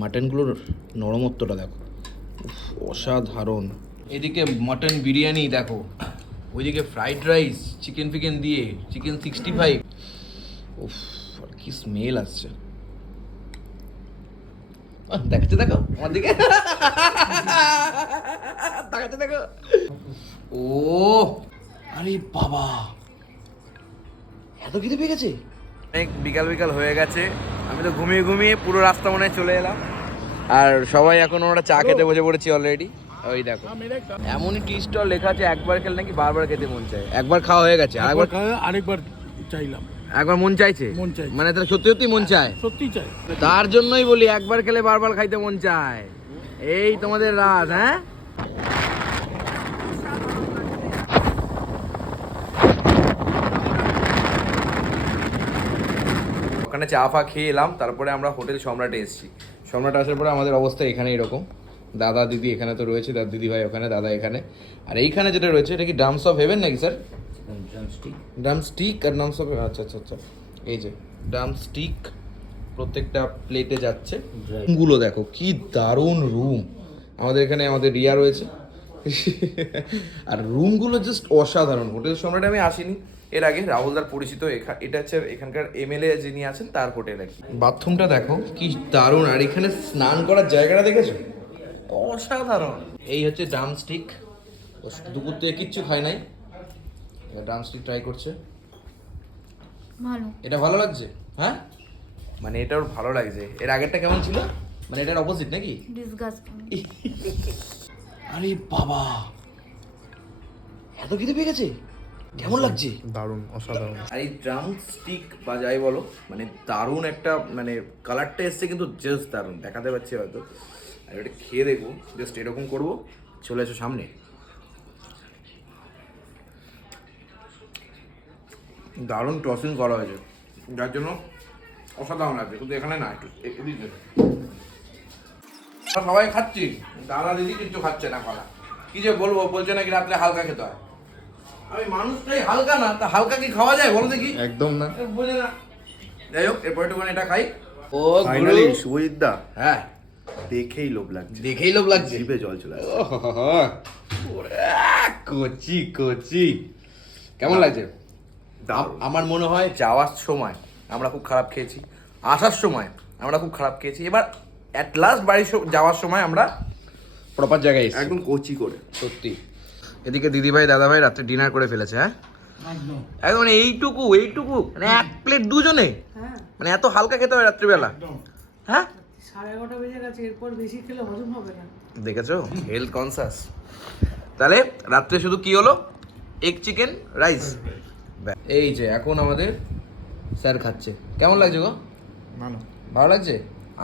মাটনগুলোর নরমত্বটা দেখো। অসাধারণ। এদিকে মাটন বিরিয়ানি দেখো। ওইদিকে ফ্রাইড রাইস, চিকেন ফিকেন দিয়ে, চিকেন সিক্সটি ফাইভ উফ কি স্মেল আসছে। দেখতে দেখো আমার দিকে। তাকাতে দেখো ও, আরে বাবা। এত খিদে পেয়ে গেছে? বিকাল বিকাল হয়ে গেছে। আমি তো ঘুমিয়ে ঘুমিয়ে পুরো রাস্তা মনে হয় চলে এলাম। আর সবাই এখন আমরা চা খেতে বসে পড়েছি অলরেডি ওই দেখো। এমনই টি স্টল লেখা আছে একবার খেলে নাকি বারবার খেতে মন চায়। একবার খাওয়া হয়ে গেছে আর একবার একবার খাওয়া আরেকবার চাইলাম। একবার মন চাইছে? মন চাই মানে তাহলে সত্যি সত্যি মন চায়? সত্যি চাই তার জন্যই বলি একবার খেলে বারবার খাইতে মন চায়। এই তোমাদের রাত হ্যাঁ? ওখানে চা ফা খেয়ে এলাম তারপরে আমরা হোটেল সম্রাটে এসেছি। সম্রাট আসার পরে আমাদের অবস্থা এখানে এরকম। দাদা দিদি এখানে তো রয়েছে দাদা দিদি ভাই ওখানে দাদা এখানে। আর এইখানে যেটা রয়েছে এটা কি ডামস অফ হেভেন নাকি স্যার ড্রাম স্টিক আর নামস অফ আচ্ছা আচ্ছা আচ্ছা। এই যে ড্রাম স্টিক প্রত্যেকটা প্লেটে যাচ্ছে। রুমগুলো দেখো কি দারুণ রুম আমাদের এখানে আমাদের রিয়া রয়েছে। আর রুমগুলো জাস্ট অসাধারণ। হোটেল সম্রাটে আমি আসিনি। এর আগে রাহুলদার পরিচিত এখা- এটা হচ্ছে এখানকার এমএলএ যিনি আছেন তার হোটেল আর কি। বাথরুমটা দেখো কি দারুণ। আর এখানে স্নান করার জায়গাটা দেখেছ? অসাধারণ। এই হচ্ছে ড্রাম স্টিক দুপুর থেকে কিচ্ছু খাই নাই। ড্রাম স্টিক ট্রাই করছে। ভালো। এটা ভালো লাগছে? হ্যাঁ? মানে এটা ওর ভালো লাগছে। এর আগেরটা কেমন ছিল? মানে এটার অপোজিট নাকি? ডিসগাস্টিং আরে বাবা! এত খিদে পেয়ে গেছে? কেমন লাগছে? দারুণ অসাধারণ। আর এই ড্রাম স্টিক বা যাই বলো মানে দারুণ একটা মানে কালারটা এসছে কিন্তু জাস্ট দারুণ দেখাতে পাচ্ছি হয়তো। আর এটা খেয়ে দেখব জাস্ট এরকম করব। চলে এসো সামনে। দারুণ টসিং করা হয়েছে যার জন্য অসাধারণ লাগছে কিন্তু এখানে না একটু সবাই খাচ্ছি দাদা দিদি কিন্তু খাচ্ছে না কলা কি যে বলব বলছে নাকি রাত্রে হালকা খেতে হয়। আমি মানুষটাই হালকা না তা হালকা কি খাওয়া যায় বলো দেখি? একদম না। বোঝে না। যাই হোক এরপর একটুখানি এটা খাই। ও ফাইনালি গুরু। শুভজিৎ দা। হ্যাঁ। দেখেই লোভ লাগছে। দেখেই লোভ লাগছে। জিভে জল চলে আসছে। কচি কচি। কেমন লাগছে। আমার মনে হয় যাওয়ার সময় আমরা খুব খারাপ খেয়েছি। আসার সময় আমরা খুব খারাপ খেয়েছি। এবার অ্যাট লাস্ট বাড়ি যাওয়ার সময় আমরা প্রপার জায়গায় একদম কচি করে। সত্যি। এদিকে দিদিভাই দাদাভাই রাত্রে ডিনার করে ফেলেছে হ্যাঁ? একদম। মানে এইটুকু এইটুকু মানে এক প্লেট দুজনে? মানে এত হালকা খেতে হয় রাত্রিবেলা। হ্যাঁ? সাড়ে এগারোটা বেজে গেছে এরপর বেশি খেলে হজম হবে না। দেখেছ? হেলথ কনসাস তাহলে রাত্রে শুধু কি হলো? এগ চিকেন রাইস এই যে এখন আমাদের স্যার খাচ্ছে। কেমন লাগছে গো? ভালো। ভালো লাগছে?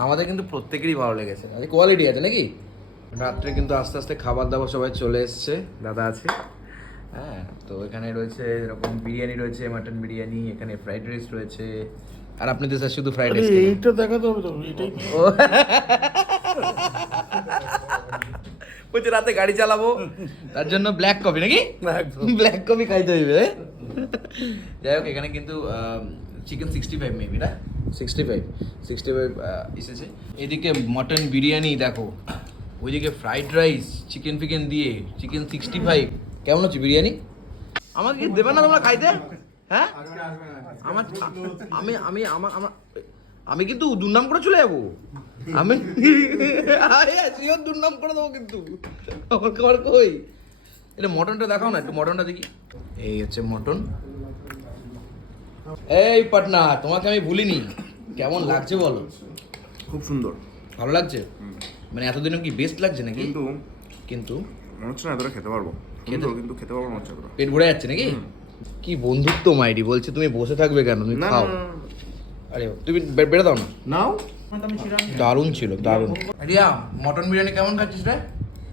আমাদের কিন্তু প্রত্যেকেরই ভালো লেগেছে। আরে কোয়ালিটি আছে নাকি? রাত্রে কিন্তু আস্তে আস্তে খাবার দাবার সবাই চলে এসছে। দাদা আছে? হ্যাঁ তো এখানে রয়েছে এরকম বিরিয়ানি রয়েছে মাটন বিরিয়ানি এখানে ফ্রাইড রাইস রয়েছে। আর আপনি তো স্যার শুধু ফ্রাইড রাইস এইটা দেখাতে হবে তো এটাই বলছে রাতে গাড়ি চালাবো। তার জন্য ব্ল্যাক কফি নাকি? ব্ল্যাক কফি খাইতে হইবে। যাই হোক এখানে কিন্তু চিকেন সিক্সটি ফাইভ মেবি না? সিক্সটি ফাইভ সিক্সটি ফাইভ এসেছে। এদিকে মটন বিরিয়ানি দেখো। ওইদিকে ফ্রাইড রাইস চিকেন ফিকেন দিয়ে চিকেন সিক্সটি ফাইভ কেমন হচ্ছে বিরিয়ানি? আমাকে কি দেবে না তোমরা খাইতে? হ্যাঁ? আমার আমি আমি আমার আমার আমি কিন্তু দুর্নাম করে চলে যাব। আমি দুর্নাম করে দেবো কিন্তু। আমার খাবার কই? এটা মটনটা দেখাও না একটু মটনটা দেখি। এই হচ্ছে মটন। এই পাটনা তোমাকে আমি ভুলিনি। কেমন লাগছে বলো? খুব সুন্দর। ভালো লাগছে? মানে এতদিনও কি বেস্ট লাগছে নাকি? কিন্তু কিন্তু? মনে হচ্ছে না এতটা খেতে পারব। কিন্তু কিন্তু খেতে পারব মনে হচ্ছে পেট ভরে যাচ্ছে নাকি? কি বন্ধুত্ব মাইরি বলছে তুমি বসে থাকবে কেন? তুমি না খাও। না, আরে তুমি বেড়ে দাও না। নাও। দারুণ ছিল দারুণ। রিয়া মটন বিরিয়ানি কেমন খাচ্ছিস রে?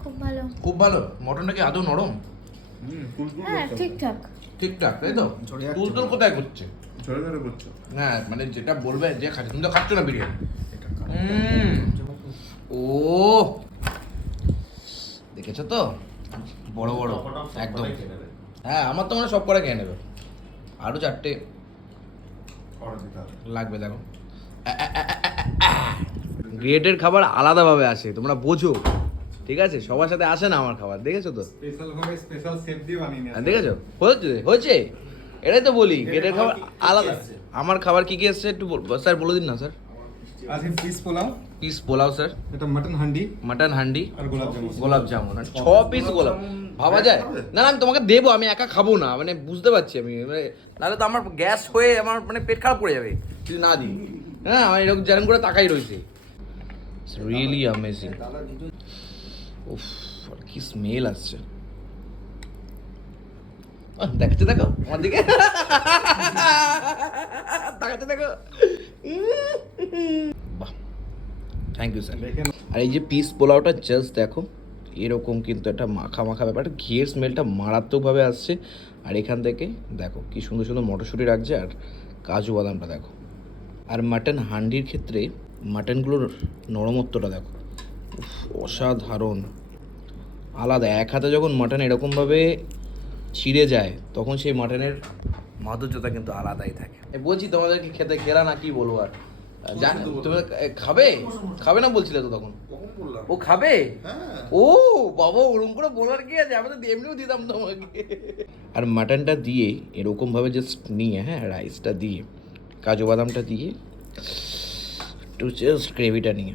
খুব ভালো। খুব ভালো? মটনটা কি আদৌ নরম? হ্যাঁ ঠিকঠাক। ঠিকঠাক তাই তো? তুল তুল কোথায় করছে? হ্যাঁ মানে যেটা বলবে যে খাচ্ছে তুমি তো খাচ্ছ না বিরিয়ানি। ও। দেখেছ তো? বড় বড়। একদম। হ্যাঁ আমার তো মানে সব করে খেয়ে নেবে। আরও চারটে। লাগবে দেখো। গ্রেটের খাবার আলাদাভাবে আসে তোমরা বোঝো। ঠিক আছে? সবার সাথে আসে না আমার খাবার দেখেছ তো? স্পেশাল ভাবে স্পেশাল শেফ দিয়ে বানিয়ে দেখেছ? হয়েছে হয়েছে। এটাই তো বলি গ্রেটের খাবার আলাদা। আমার খাবার কি কি এসছে একটু বল- স্যার বলে দিন না স্যার। আছে piece pulao piece pulao sir এটা মটন হান্ডি মাটন হান্ডি আর গোলাপ জামুন গোলাপ জামুন আর ছ পিস গোলাপ ভাবা যায়? না না আমি তোমাকে দেবো আমি একা খাব না। মানে বুঝতে পারছি আমি। মানে নাহলে তো আমার গ্যাস হয়ে আমার মানে পেট খারাপ পড়ে যাবে। যদি না দিই হ্যাঁ আমার এরকম যেরকম করে তাকাই রয়েছে। রিয়েলি অ্যামেজিং উফ আর কি স্মেল আসছে। দেখাচ্ছে দেখো আমার দিকে। তাকাচ্ছে দেখো। বাহ থ্যাংক ইউ স্যার আর এই যে পিস পোলাওটা জাস্ট দেখো এরকম কিন্তু একটা মাখা মাখা ব্যাপার ঘিয়ের স্মেলটা মারাত্মকভাবে আসছে। আর এখান থেকে দেখো কি সুন্দর সুন্দর মটরশুঁটি রাখছে। আর কাজু বাদামটা দেখো। আর মাটন হান্ডির ক্ষেত্রে মাটনগুলোর নরমত্বটা দেখো। অসাধারণ। আলাদা এক হাতে যখন মাটন এরকমভাবে ছিঁড়ে যায় তখন সেই মাটনের মাধুর্যতা কিন্তু আলাদাই থাকে। বলছি তোমাদেরকে খেতে খেলা না কি বলব আর? খাবে? খাবে না বলছিলে তো তখন? ও খাবে? ও বাবা ওরকম করে বলার কি আছে? আমি তো এমনিও দিতাম তোমাকে। আর মাটনটা দিয়ে এরকম ভাবে জাস্ট নিয়ে হ্যাঁ রাইসটা দিয়ে কাজু বাদামটা দিয়ে একটু জাস্ট গ্রেভিটা নিয়ে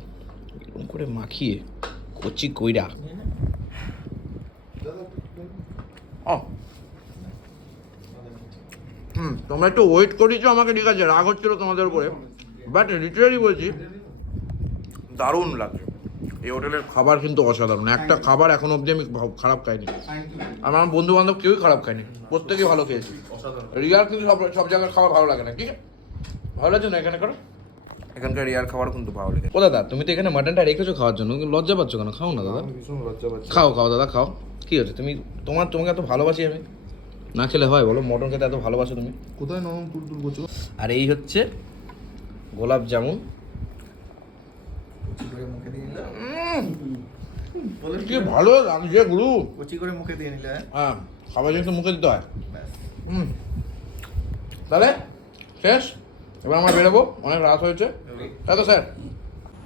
এরকম করে মাখিয়ে কচি কইরা। ও হুম তোমরা একটু ওয়েট করেছ আমাকে ঠিক আছে? রাগ হচ্ছিল তোমাদের উপরে। বাট লিটারালি বলছি দারুণ লাগছে। এই হোটেলের খাবার কিন্তু অসাধারণ। একটা খাবার এখন অবধি আমি খারাপ খাইনি। আর আমার বন্ধু বান্ধব কেউই খারাপ খায়নি। প্রত্যেকেই ভালো খেয়েছি। রিয়ার কিন্তু সব সব জায়গার খাবার ভালো লাগে না ঠিক আছে? ভালো লাগছে না এখানে করো এখানকার রিয়ার খাবার কিন্তু ভালো লাগে ও দাদা তুমি তো এখানে মাটনটা রেখেছো খাওয়ার জন্য। কিন্তু লজ্জা পাচ্ছ কেন? খাও না দাদা। ভীষণ লজ্জা পাচ্ছি। খাও খাও দাদা খাও। কি হচ্ছে তুমি তোমার তোমাকে এত ভালোবাসি আমি? না খেলে হয় বলো। মটন খেতে এত ভালোবাসো তুমি? কোথায় নরম করছ? আর এই হচ্ছে গোলাপ জামুন। কি ভালো লাগছে গুরু। কচি করে মুখে দিয়ে নিলে হ্যাঁ? খাবার জিনিস তো মুখে দিতে হয়। হুম তাহলে শেষ? এবার আমরা বেরোবো অনেক রাত হয়েছে। তাই তো স্যার।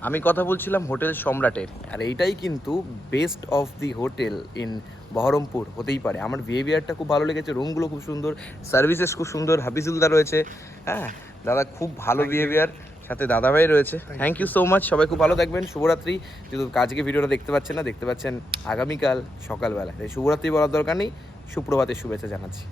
আমি কথা বলছিলাম হোটেল সম্রাটের আর এইটাই কিন্তু best of the hotel in Baharampur হতেই পারে। আমার বিহেভিয়ারটা খুব ভালো লেগেছে রুমগুলো খুব সুন্দর সার্ভিসেস খুব সুন্দর হাফিজুলদা রয়েছে হ্যাঁ দাদা খুব ভালো বিহেভিয়ার সাথে দাদাভাই রয়েছে। থ্যাংক ইউ সো মাচ সবাই খুব ভালো থাকবেন শুভরাত্রি। যদি আজকে ভিডিওটা দেখতে পাচ্ছেন না দেখতে পাচ্ছেন আগামীকাল সকালবেলা। তাই শুভরাত্রি বলার দরকার নেই সুপ্রভাতের শুভেচ্ছা জানাচ্ছি।